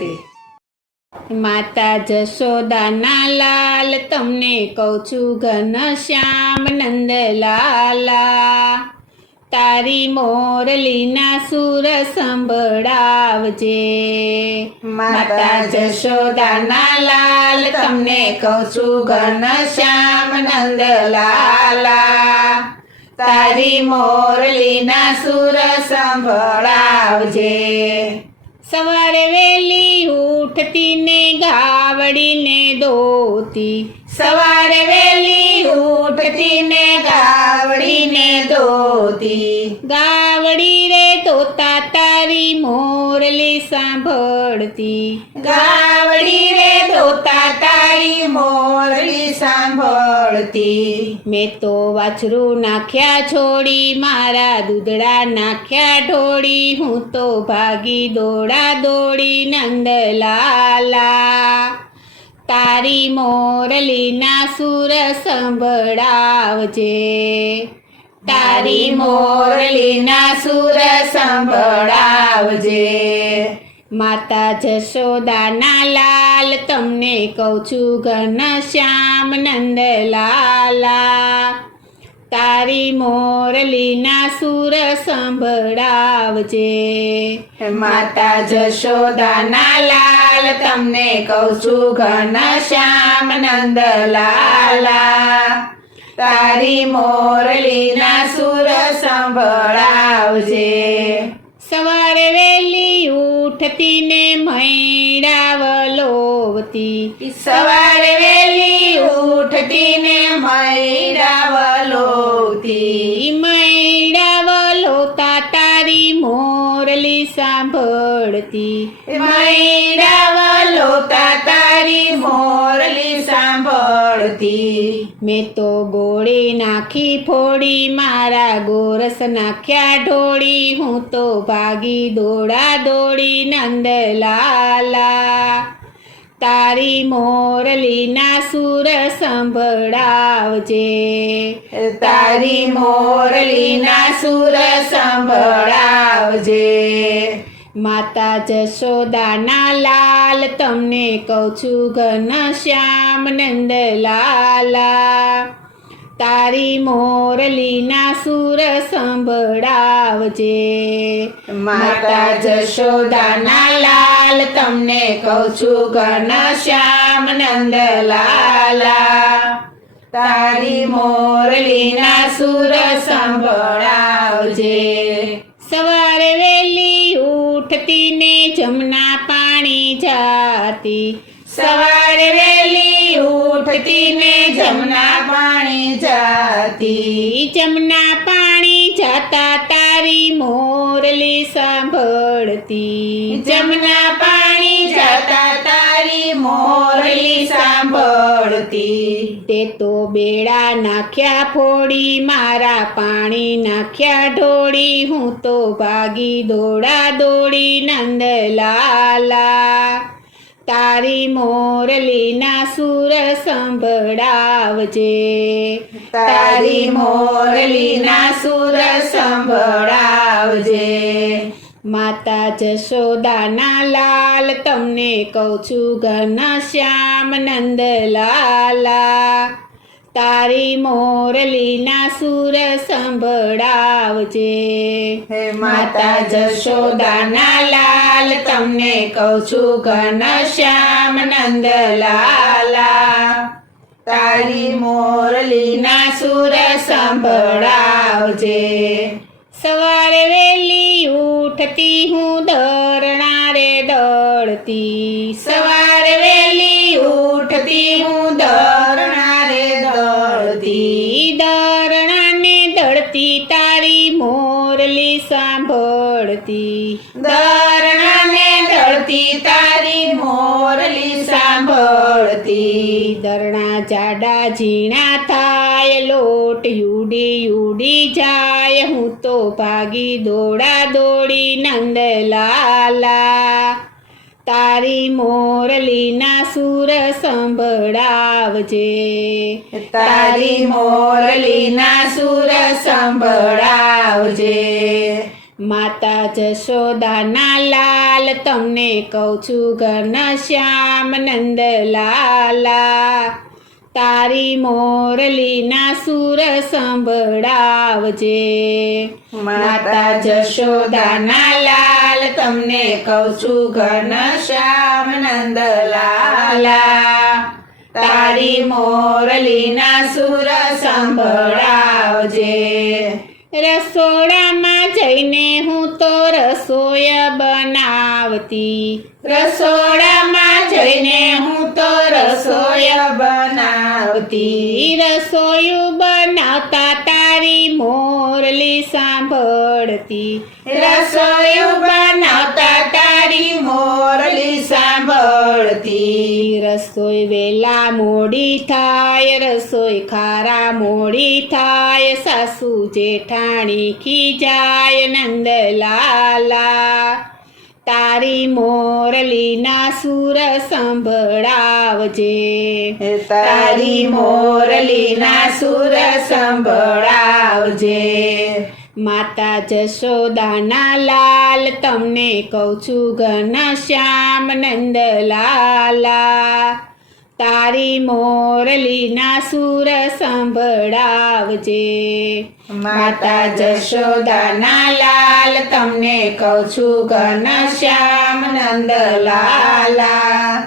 રાધે. માતા જશોદાના લાલ તમને કહું છું ઘનશ્યામ નંદલાલા, તારી મોરલીના સુર સંભળાવજે. માતા જશોદાના લાલ તમને કહું છું ઘનશ્યામ નંદલાલા, તારી મોરલીના સુર સંભળાવજે. સવારે વેલી ઉઠતી ને ગાવડીને દોતી, સવારે વેલી ઉઠતી ને ગાવડીને દોતી, ગાવડી રે તોતા તારી મોરલી સાંભળતી, ગાવડી રે દોતા તારી મોરલી સાંભળતી. મેં તો વાછરું નાખ્યા છોડી, મારા દૂધડા નાખ્યા ઢોળી, હું તો ભાગી દોડા દોડી નંદલાલા, તારી મોરલીના સુર સંભળાવજે. તારી મોરલીના સુર સંભળાવજે. માતા જશોદાના લાલ તમને કહું છું ઘનશ્યામ નંદલાલા, તારી મોરલીના સુર સંભળાવજે. માતા જશોદાના લાલ તમને કહું છું ઘનશ્યામ નંદલાલા, તારી મોરલીના સુર સંભળાવજે. સવારે વેલી ઉઠતી ને મૈડા વલોવતી, સવારે વેલી ઉઠતી ને મૈડા વલોવતી, મૈડા વલોતા તારી મોરલી સાંભળતી, મૈડા વલોતા તારી મોરલી સાંભળતી. મેં તો ગોળી નાખી ફોડી, મારા ગોરસ નાખ્યા ઢોળી, હું તો ભાગી દોડા દોડી નંદલાલા, તારી મોરલીના સુર સંભળાવજે. તારી મોરલીના સુર સંભળાવજે. માતા જશોદાના લાલ તમને કહું છું ઘનશ્યામ નંદલાલા, તારી મોરલીના સુર સંભળાવજે. માતા જશોદાના લાલ તમને કહું છું ઘનશ્યામ નંદલાલા, તારી મોરલીના સુર સંભળાવજે. સવારે વેલી ઉઠતી ને જમના પાણી જાતી, સવારે વેલી ઉઠતી ને જમના પાણી જાતી, જમના પાણી જાતા તારી મોરલી સાંભળતી, જમના પાણી જાતા તારી મોરલી સાંભળતી. તે તો બેડા નાખ્યા ફોડી, મારા પાણી નાખ્યા ઢોળી, હું તો ભાગી દોડા દોડી નંદલાલા, તારી મોરલીના સુર સંભળાવજે. તારી મોરલીના સુર સંભળાવજે. માતા જશોદાના લાલ તમને કહું છું ઘનશ્યામ નંદલાલા, તારી મોરલીના સુર સંભળાવજે. માતા જશોદાના લાલ તમને કહું છું ઘનશ્યામ નંદલાલા, તારી મોરલીના સુર સંભળાવજે. સવારે વેલી ઉઠતી હું દરણા રે દળતી, સવારે વેલી ઉઠતી હું દરણા રે દળતી, દરણાને દળતી તારી મોરલી સાંભળતી, દરણાને દળતી તારી મોરલી સાંભળતી. દરણા જાડા ઝીણા થાય, લોટ યુડી યુડી જાય, હું તો ભાગી દોડા દોડી નંદલાલા, તારી મોરલીના સુર સંભળાવજે. તારી મોરલીના સુર સંભળાવજે. માતા જશોદાના લાલ તમને કહું છું ઘનશ્યામ નંદલાલા તારી મોરલીના સુર સંભળાવજે માતા જશોદાના લાલ તમને કહું છું ઘનશ્યામ નંદલાલા તારી મોરલીના સુર સંભળાવજે રસોડામાં જઈને હું તો રસોઈ બનાવતી રસોડામાં જઈને હું તો રસોઈ બનાવતી રસોયું બનાવતા તારી મોરલી સાંભળતી રસોયું બનાવતા તારી મોરલી સાંભળતી રસોઈ વેલા મોડી થાય રસોઈ ખારા મોડી થાય સાસુ જેઠાણી ખીજાય નંદલાલા તારી મોરલીના સુર સંભળાવજે તારી મોરલીના સુર સંભળાવજે માતા જશોદાના લાલ તમને કહું છું ઘનશ્યામ નંદલાલા તારી મોરલીના સુર સંભળાવજે માતા જશોદાના લાલ તમને કહું છું ઘનશ્યામ નંદલાલા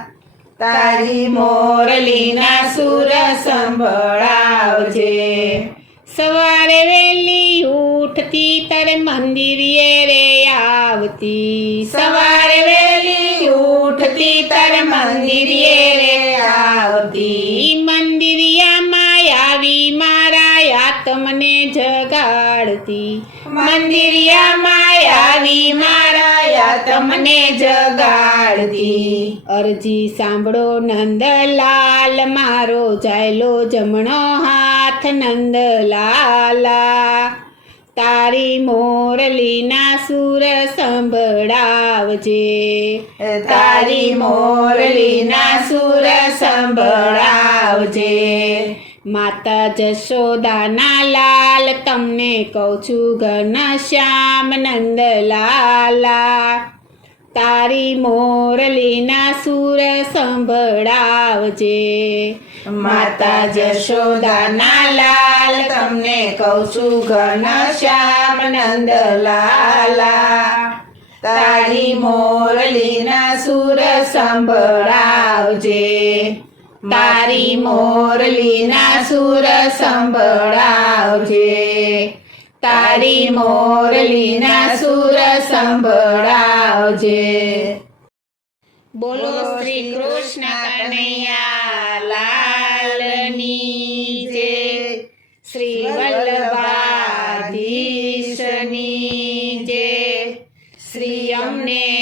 તારી મોરલીના સુર સંભળાવજે સવારે વહેલી ઉઠતી તારે મંદિરે રે આવતી સવારે વહેલી ઉઠતી તાર મંદિરે રે આવતી મંદિરિયામાં આવી મારા આત્મને જગાડતી મંદિરિયામાં આવી મારા તમને જગાડતી અરજી સાંભળો નંદલાલ મારો જાયલો જમણો હાથ નંદલાલા તારી મોરલીના સુર સંભળાવજે તારી મોરલીના સુર સંભળાવજે માતા જશોદાના લાલ તમને કહું છું ઘનશ્યામ નંદલાલા તારી મોરલીના સુર સંભળાવજે માતા જશોદાના લાલ તમને કહું છું ઘનશ્યામ નંદલાલા તારી મોરલીના સુર સંભળાવજે તારી મોરલીના સુર સંભળાવજે તારી મોરલીના સુર સંભળાવજે બોલો શ્રી કૃષ્ણ કનૈયા લાલની જય શ્રી વલ્લભાધીશની જય શ્રી અમને